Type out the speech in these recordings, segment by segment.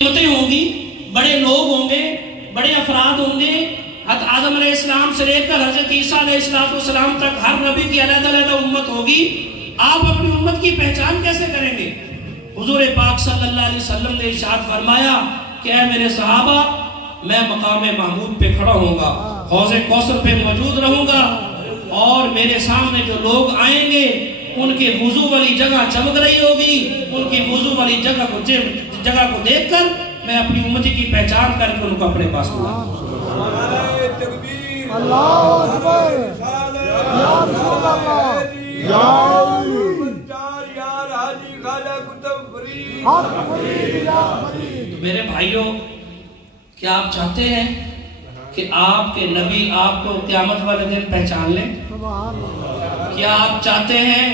उम्मतें होंगी, बड़े लोग होंगे, बड़े अफराद होंगे। हज़रत आदम अलैहिस्सलाम से लेकर हज़रत ईसा अलैहिस्सलाम तक हर नबी की अलग-अलग उम्मत होगी। आप अपनी उम्मत की पहचान कैसे करेंगे? हुजूर पाक सल्लल्लाहु अलैहि वसल्लम ने इरशाद फरमाया कि ऐ मेरे सहाबा, मैं मकाम महमूद पे खड़ा होऊंगा, हौज़े कौसर पे मौजूद रहूंगा, और मेरे सामने जो लोग आएंगे उनके वुजू वाली जगह चमक रही होगी। उनकी वुजू वाली जगह को देखकर मैं अपनी उम्मती की पहचान करके उनको अपने पास बुलाऊंगा। तो मेरे भाइयों, क्या आप चाहते हैं कि आपके नबी आपको क़यामत वाले दिन पहचान लें? क्या आप चाहते हैं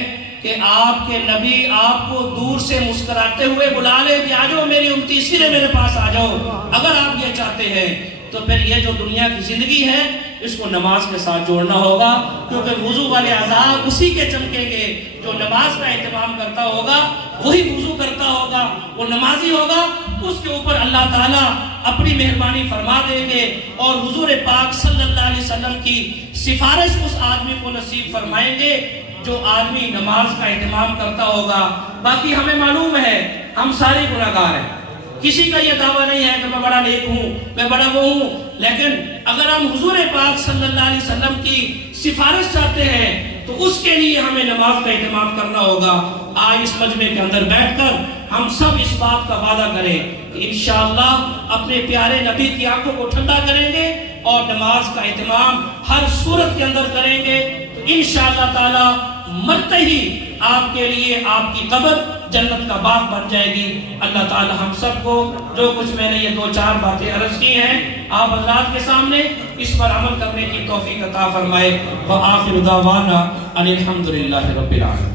कि आपके नबी आपको दूर से मुस्कुराते हुए बुला ले कि आ जाओ मेरी उम्मती, सीधे मेरे पास आ जाओ? अगर आप ये चाहते हैं तो फिर ये जो दुनिया की जिंदगी है इसको नमाज के साथ जोड़ना होगा, क्योंकि वुजू वाले अज़ाब उसी के चमकेंगे जो नमाज का एहतमाम करता होगा, वही वुजू करता होगा, वो नमाजी होगा। उसके ऊपर अल्लाह ताला अपनी मेहरबानी फरमा देंगे और हुजूर पाक सल्लल्लाहु अलैहि वसल्लम की सिफारिश उस आदमी को नसीब फरमाएंगे जो आदमी नमाज का एहतमाम करता होगा। बाकी हमें मालूम है हम सारे गुनाहगार हैं, किसी का यह दावा नहीं है कि मैं बड़ा नेक हूँ, मैं बड़ा वो हूँ। लेकिन अगर हम हुजूर पाक सल्लल्लाहु अलैहि वसल्लम की सिफारिश चाहते हैं तो उसके लिए हमें नमाज का एहतमाम करना होगा। आज इस मजमे के अंदर बैठकर हम सब इस बात का वादा करें कि इंशाअल्लाह अपने प्यारे नबी की आंखों को ठंडा करेंगे और नमाज का एहतमाम हर सूरत के अंदर करेंगे। तो इंशाअल्लाह ताला मरते ही आपके लिए आपकी कब्र जन्नत का बाग बन जाएगी। अल्लाह ताला हम सबको जो कुछ मैंने ये 2-4 बातें अर्ज की हैं आप हज़रात के सामने, इस पर अमल करने की तौफीक अता फरमाए। व आखिर दावाना अनिल हम्दुलिल्लाहि रब्बिल आलमीन।